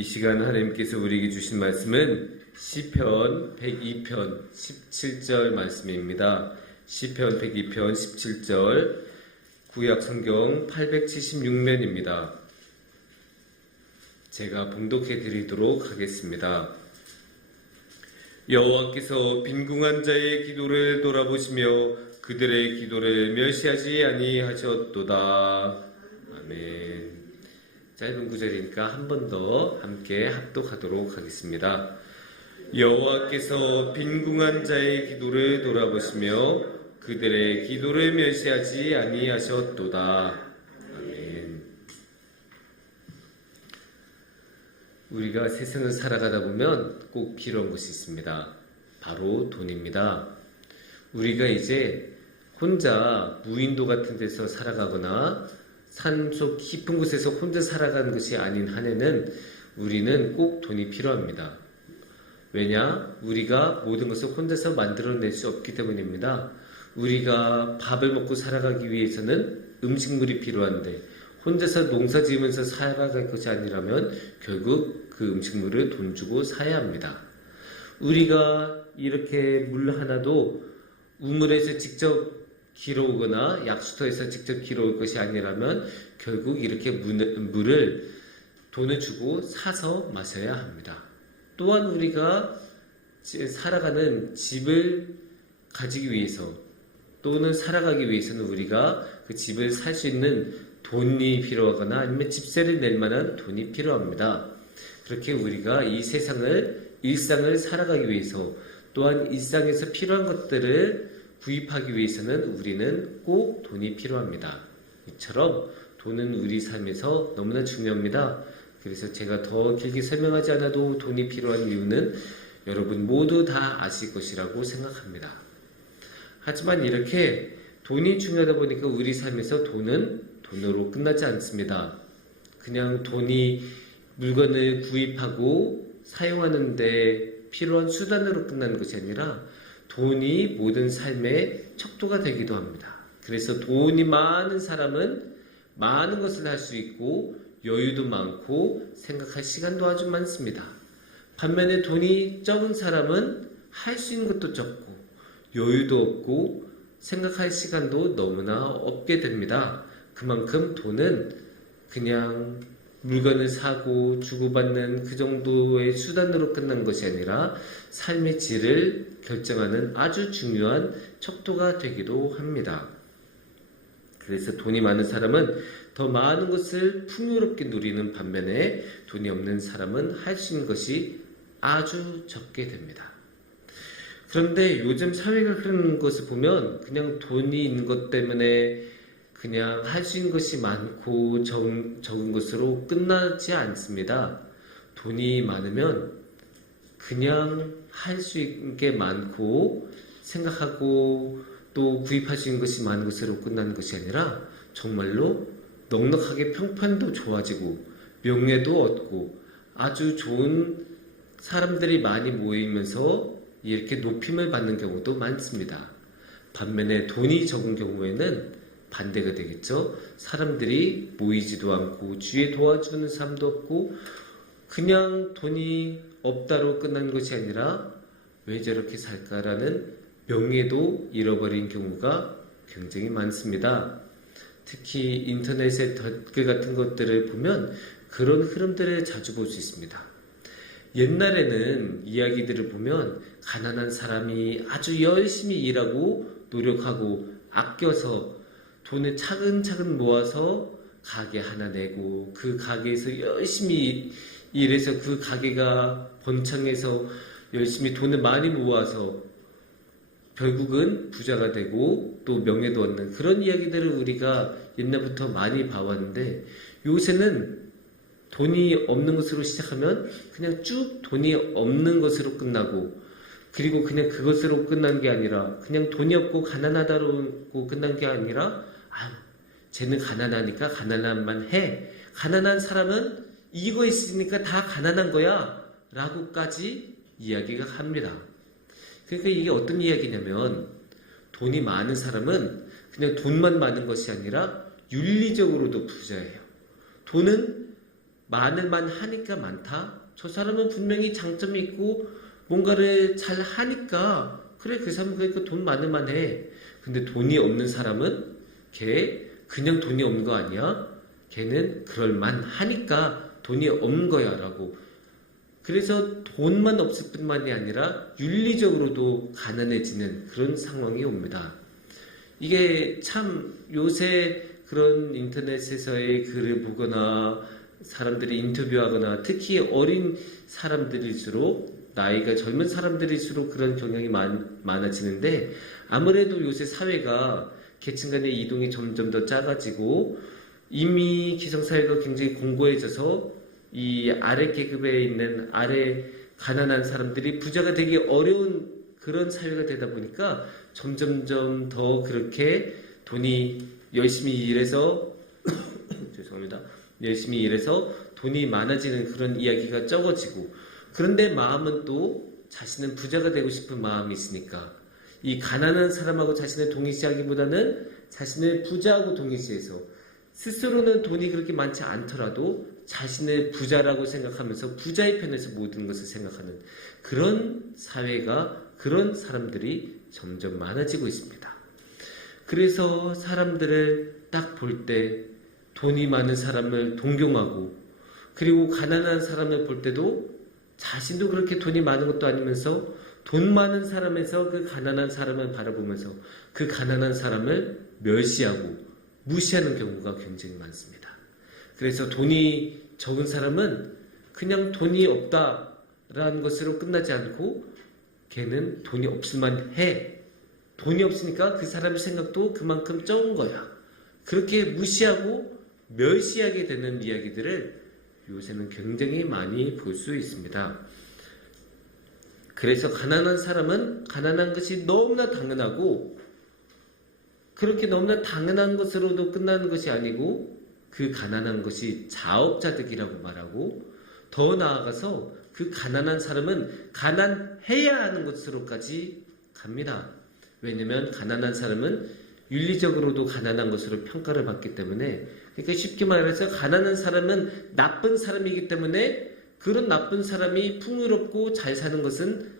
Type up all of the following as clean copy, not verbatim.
이 시간 하나님께서 우리에게 주신 말씀은 시편 102편 17절 말씀입니다. 시편 102편 17절 구약 성경 876면입니다. 제가 봉독해 드리도록 하겠습니다. 여호와께서 빈궁한 자의 기도를 돌아보시며 그들의 기도를 멸시하지 아니하셨도다. 아멘. 짧은 구절이니까 한 번 더 함께 합독하도록 하겠습니다. 여호와께서 빈궁한 자의 기도를 돌아보시며 그들의 기도를 멸시하지 아니하셨도다. 아멘. 우리가 세상을 살아가다 보면 꼭 필요한 것이 있습니다. 바로 돈입니다. 우리가 이제 혼자 무인도 같은 데서 살아가거나 산속 깊은 곳에서 혼자 살아가는 것이 아닌 한에는 우리는 꼭 돈이 필요합니다. 왜냐? 우리가 모든 것을 혼자서 만들어낼 수 없기 때문입니다. 우리가 밥을 먹고 살아가기 위해서는 음식물이 필요한데 혼자서 농사 지으면서 살아갈 것이 아니라면 결국 그 음식물을 돈 주고 사야 합니다. 우리가 이렇게 물 하나도 우물에서 직접 길어오거나 약수터에서 직접 길어올 것이 아니라면 결국 이렇게 물을 돈을 주고 사서 마셔야 합니다. 또한 우리가 살아가는 집을 가지기 위해서 또는 살아가기 위해서는 우리가 그 집을 살 수 있는 돈이 필요하거나 아니면 집세를 낼 만한 돈이 필요합니다. 그렇게 우리가 이 일상을 살아가기 위해서 또한 일상에서 필요한 것들을 구입하기 위해서는 우리는 꼭 돈이 필요합니다. 이처럼 돈은 우리 삶에서 너무나 중요합니다. 그래서 제가 더 길게 설명하지 않아도 돈이 필요한 이유는 여러분 모두 다 아실 것이라고 생각합니다. 하지만 이렇게 돈이 중요하다 보니까 우리 삶에서 돈은 돈으로 끝나지 않습니다. 그냥 돈이 물건을 구입하고 사용하는 데 필요한 수단으로 끝나는 것이 아니라 돈이 모든 삶의 척도가 되기도 합니다. 그래서 돈이 많은 사람은 많은 것을 할 수 있고 여유도 많고 생각할 시간도 아주 많습니다. 반면에 돈이 적은 사람은 할 수 있는 것도 적고 여유도 없고 생각할 시간도 너무나 없게 됩니다. 그만큼 돈은 그냥 물건을 사고 주고받는 그 정도의 수단으로 끝난 것이 아니라 삶의 질을 결정하는 아주 중요한 척도가 되기도 합니다. 그래서 돈이 많은 사람은 더 많은 것을 풍요롭게 누리는 반면에 돈이 없는 사람은 할 수 있는 것이 아주 적게 됩니다. 그런데 요즘 사회가 흐르는 것을 보면 그냥 돈이 있는 것 때문에 그냥 할 수 있는 것이 많고 적은 것으로 끝나지 않습니다. 돈이 많으면 그냥 할 수 있는 게 많고 생각하고 또 구입할 수 있는 것이 많은 것으로 끝나는 것이 아니라 정말로 넉넉하게 평판도 좋아지고 명예도 얻고 아주 좋은 사람들이 많이 모이면서 이렇게 높임을 받는 경우도 많습니다. 반면에 돈이 적은 경우에는 반대가 되겠죠. 사람들이 모이지도 않고 주위에 도와주는 사람도 없고 그냥 돈이 없다로 끝난 것이 아니라 왜 저렇게 살까라는 명예도 잃어버린 경우가 굉장히 많습니다. 특히 인터넷의 댓글 같은 것들을 보면 그런 흐름들을 자주 볼 수 있습니다. 옛날에는 이야기들을 보면 가난한 사람이 아주 열심히 일하고 노력하고 아껴서 돈을 차근차근 모아서 가게 하나 내고 그 가게에서 열심히 일해서 그 가게가 번창해서 열심히 돈을 많이 모아서 결국은 부자가 되고 또 명예도 얻는 그런 이야기들을 우리가 옛날부터 많이 봐왔는데 요새는 돈이 없는 것으로 시작하면 그냥 쭉 돈이 없는 것으로 끝나고 그리고 그냥 그것으로 끝난 게 아니라 그냥 돈이 없고 가난하다고 끝난 게 아니라 쟤는 가난하니까 가난한만 해. 가난한 사람은 이거 있으니까 다 가난한 거야 라고까지 이야기가 합니다. 그러니까 이게 어떤 이야기냐면 돈이 많은 사람은 그냥 돈만 많은 것이 아니라 윤리적으로도 부자예요. 돈은 많을만 하니까 많다? 저 사람은 분명히 장점이 있고 뭔가를 잘 하니까 그래 그 사람은 그러니까 돈 많을만 해. 근데 돈이 없는 사람은 걔 그냥 돈이 없는 거 아니야? 걔는 그럴만 하니까 돈이 없는 거야 라고. 그래서 돈만 없을 뿐만이 아니라 윤리적으로도 가난해지는 그런 상황이 옵니다. 이게 참 요새 그런 인터넷에서의 글을 보거나 사람들이 인터뷰하거나 특히 어린 사람들일수록 나이가 젊은 사람들일수록 그런 경향이 많아지는데 아무래도 요새 사회가 계층 간의 이동이 점점 더 작아지고 이미 기성사회가 굉장히 공고해져서 이 아래 계급에 있는 아래 가난한 사람들이 부자가 되기 어려운 그런 사회가 되다 보니까 점점점 더 그렇게 돈이 열심히 일해서 죄송합니다. 열심히 일해서 돈이 많아지는 그런 이야기가 적어지고 그런데 마음은 또 자신은 부자가 되고 싶은 마음이 있으니까 이 가난한 사람하고 자신을 동일시하기보다는 자신을 부자하고 동일시해서 스스로는 돈이 그렇게 많지 않더라도 자신을 부자라고 생각하면서 부자의 편에서 모든 것을 생각하는 그런 사회가 그런 사람들이 점점 많아지고 있습니다. 그래서 사람들을 딱 볼 때 돈이 많은 사람을 동경하고 그리고 가난한 사람을 볼 때도 자신도 그렇게 돈이 많은 것도 아니면서 돈 많은 사람에서 그 가난한 사람을 바라보면서 그 가난한 사람을 멸시하고 무시하는 경우가 굉장히 많습니다. 그래서 돈이 적은 사람은 그냥 돈이 없다라는 것으로 끝나지 않고 걔는 돈이 없을만 해. 돈이 없으니까 그 사람의 생각도 그만큼 적은 거야. 그렇게 무시하고 멸시하게 되는 이야기들을 요새는 굉장히 많이 볼 수 있습니다. 그래서 가난한 사람은 가난한 것이 너무나 당연하고 그렇게 너무나 당연한 것으로도 끝나는 것이 아니고 그 가난한 것이 자업자득이라고 말하고 더 나아가서 그 가난한 사람은 가난해야 하는 것으로까지 갑니다. 왜냐하면 가난한 사람은 윤리적으로도 가난한 것으로 평가를 받기 때문에 그러니까 쉽게 말해서 가난한 사람은 나쁜 사람이기 때문에 그런 나쁜 사람이 풍요롭고 잘 사는 것은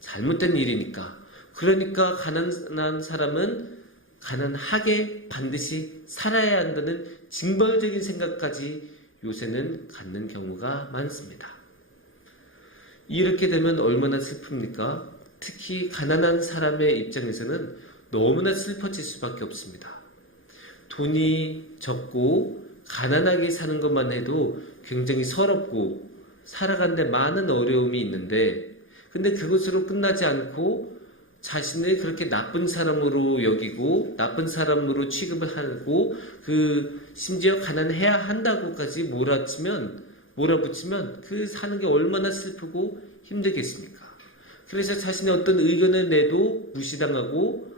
잘못된 일이니까 그러니까 가난한 사람은 가난하게 반드시 살아야 한다는 징벌적인 생각까지 요새는 갖는 경우가 많습니다. 이렇게 되면 얼마나 슬픕니까? 특히 가난한 사람의 입장에서는 너무나 슬퍼질 수밖에 없습니다. 돈이 적고 가난하게 사는 것만 해도 굉장히 서럽고 살아가는데 많은 어려움이 있는데 근데 그것으로 끝나지 않고 자신을 그렇게 나쁜 사람으로 여기고 나쁜 사람으로 취급을 하고 심지어 가난해야 한다고까지 몰아붙이면 그 사는 게 얼마나 슬프고 힘들겠습니까? 그래서 자신의 어떤 의견을 내도 무시당하고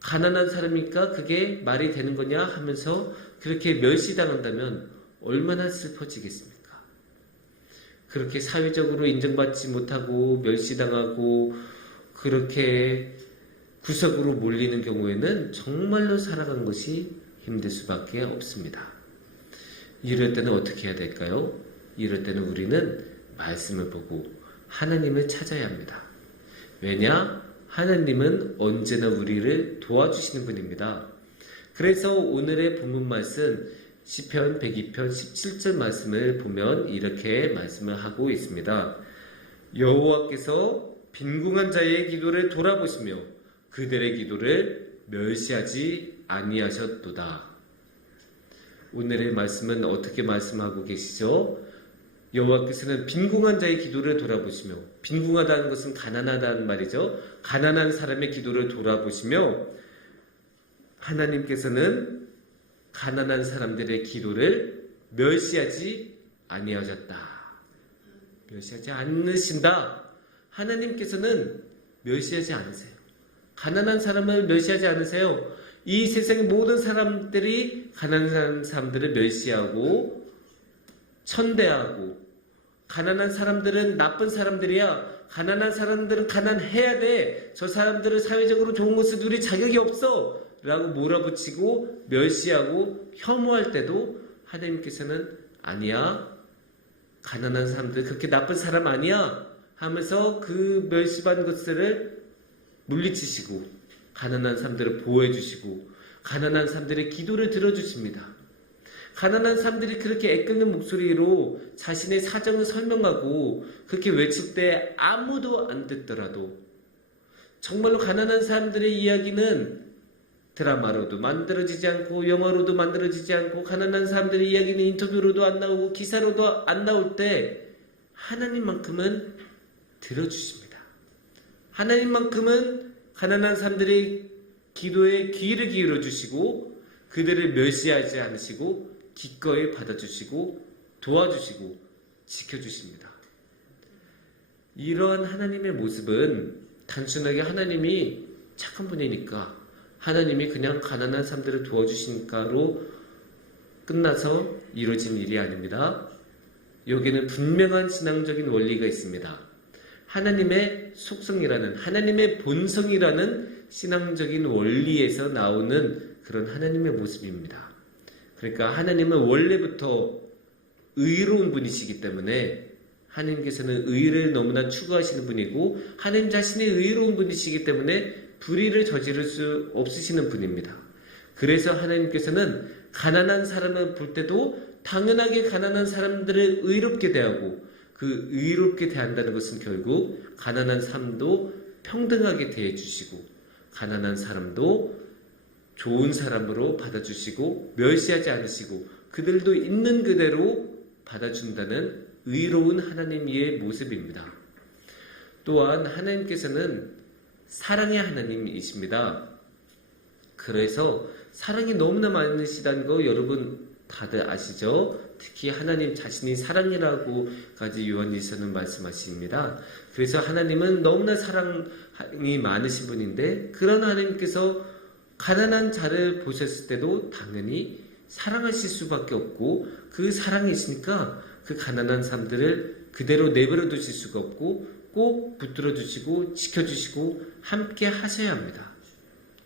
가난한 사람이니까 그게 말이 되는 거냐 하면서 그렇게 멸시당한다면 얼마나 슬퍼지겠습니까? 그렇게 사회적으로 인정받지 못하고 멸시당하고 그렇게 구석으로 몰리는 경우에는 정말로 살아가는 것이 힘들 수밖에 없습니다. 이럴 때는 어떻게 해야 될까요? 이럴 때는 우리는 말씀을 보고 하나님을 찾아야 합니다. 왜냐? 하나님은 언제나 우리를 도와주시는 분입니다. 그래서 오늘의 본문 말씀 시편 102편 17절 말씀을 보면 이렇게 말씀을 하고 있습니다. 여호와께서 빈궁한 자의 기도를 돌아보시며 그들의 기도를 멸시하지 아니하셨도다. 오늘의 말씀은 어떻게 말씀하고 계시죠? 여호와께서는 빈궁한 자의 기도를 돌아보시며 빈궁하다는 것은 가난하다는 말이죠. 가난한 사람의 기도를 돌아보시며 하나님께서는 가난한 사람들의 기도를 멸시하지 아니하셨다. 멸시하지 않으신다. 하나님께서는 멸시하지 않으세요. 가난한 사람을 멸시하지 않으세요. 이 세상의 모든 사람들이 가난한 사람들을 멸시하고 천대하고 가난한 사람들은 나쁜 사람들이야. 가난한 사람들은 가난해야 돼. 저 사람들은 사회적으로 좋은 것을 누릴 자격이 없어. 라고 몰아붙이고 멸시하고 혐오할 때도 하나님께서는 아니야. 가난한 사람들 그렇게 나쁜 사람 아니야 하면서 그 멸시받은 것들을 물리치시고 가난한 사람들을 보호해 주시고 가난한 사람들의 기도를 들어주십니다. 가난한 사람들이 그렇게 애끓는 목소리로 자신의 사정을 설명하고 그렇게 외칠 때 아무도 안 듣더라도 정말로 가난한 사람들의 이야기는 드라마로도 만들어지지 않고 영화로도 만들어지지 않고 가난한 사람들의 이야기는 인터뷰로도 안 나오고 기사로도 안 나올 때 하나님만큼은 들어주십니다. 하나님만큼은 가난한 사람들의 기도에 귀를 기울여 주시고 그들을 멸시하지 않으시고 기꺼이 받아주시고 도와주시고 지켜주십니다. 이러한 하나님의 모습은 단순하게 하나님이 착한 분이니까 하나님이 그냥 가난한 사람들을 도와주시니까로 끝나서 이루어진 일이 아닙니다. 여기는 분명한 신앙적인 원리가 있습니다. 하나님의 속성이라는 하나님의 본성이라는 신앙적인 원리에서 나오는 그런 하나님의 모습입니다. 그러니까 하나님은 원래부터 의로운 분이시기 때문에 하나님께서는 의를 너무나 추구하시는 분이고 하나님 자신이 의로운 분이시기 때문에 불의를 저지를 수 없으시는 분입니다. 그래서 하나님께서는 가난한 사람을 볼 때도 당연하게 가난한 사람들을 의롭게 대하고 그 의롭게 대한다는 것은 결국 가난한 사람도 평등하게 대해주시고 가난한 사람도 좋은 사람으로 받아주시고 멸시하지 않으시고 그들도 있는 그대로 받아준다는 의로운 하나님의 모습입니다. 또한 하나님께서는 사랑의 하나님이십니다. 그래서 사랑이 너무나 많으시다는 거 여러분 다들 아시죠? 특히 하나님 자신이 사랑이라고까지 요한일서는 말씀하십니다. 그래서 하나님은 너무나 사랑이 많으신 분인데 그런 하나님께서 가난한 자를 보셨을 때도 당연히 사랑하실 수밖에 없고 그 사랑이 있으니까 그 가난한 사람들을 그대로 내버려 두실 수가 없고 꼭 붙들어 주시고 지켜주시고 함께 하셔야 합니다.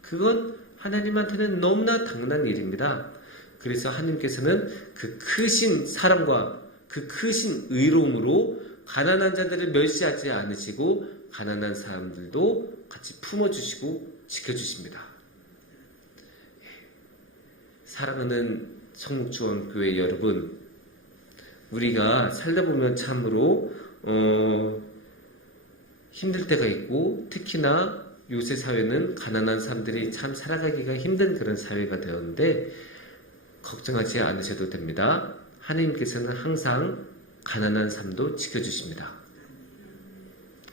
그건 하나님한테는 너무나 당연한 일입니다. 그래서 하나님께서는 그 크신 사랑과 그 크신 의로움으로 가난한 자들을 멸시하지 않으시고 가난한 사람들도 같이 품어주시고 지켜주십니다. 사랑하는 성육주원교회 여러분, 우리가 살다 보면 참으로 힘들 때가 있고 특히나 요새 사회는 가난한 사람들이 참 살아가기가 힘든 그런 사회가 되었는데 걱정하지 않으셔도 됩니다. 하나님께서는 항상 가난한 삶도 지켜주십니다.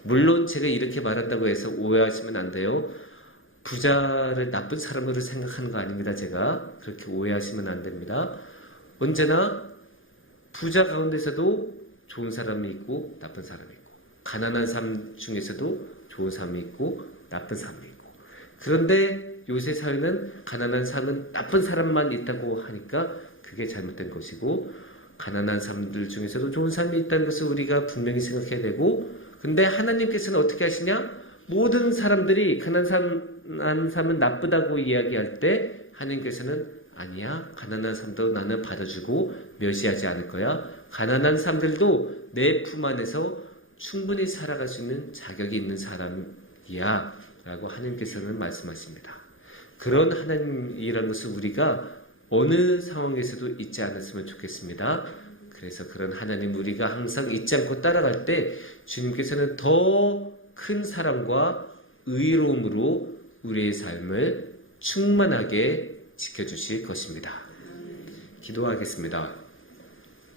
물론 제가 이렇게 말한다고 해서 오해하시면 안 돼요. 부자를 나쁜 사람으로 생각하는 거 아닙니다. 제가 그렇게 오해하시면 안 됩니다. 언제나 부자 가운데서도 좋은 사람이 있고 나쁜 사람이 있고 가난한 삶 중에서도 좋은 사람이 있고 나쁜 사람이 있고 그런데 요새 사회는 가난한 사람은 나쁜 사람만 있다고 하니까 그게 잘못된 것이고 가난한 사람들 중에서도 좋은 사람이 있다는 것을 우리가 분명히 생각해야 되고 근데 하나님께서는 어떻게 하시냐? 모든 사람들이 가난한 사람은 나쁘다고 이야기할 때 하나님께서는 아니야. 가난한 사람도 나는 받아주고 멸시하지 않을 거야. 가난한 사람들도 내 품 안에서 충분히 살아갈 수 있는 자격이 있는 사람이야 라고 하나님께서는 말씀하십니다. 그런 하나님이라는 것을 우리가 어느 상황에서도 잊지 않았으면 좋겠습니다. 그래서 그런 하나님 우리가 항상 잊지 않고 따라갈 때 주님께서는 더 큰 사랑과 의로움으로 우리의 삶을 충만하게 지켜주실 것입니다. 기도하겠습니다.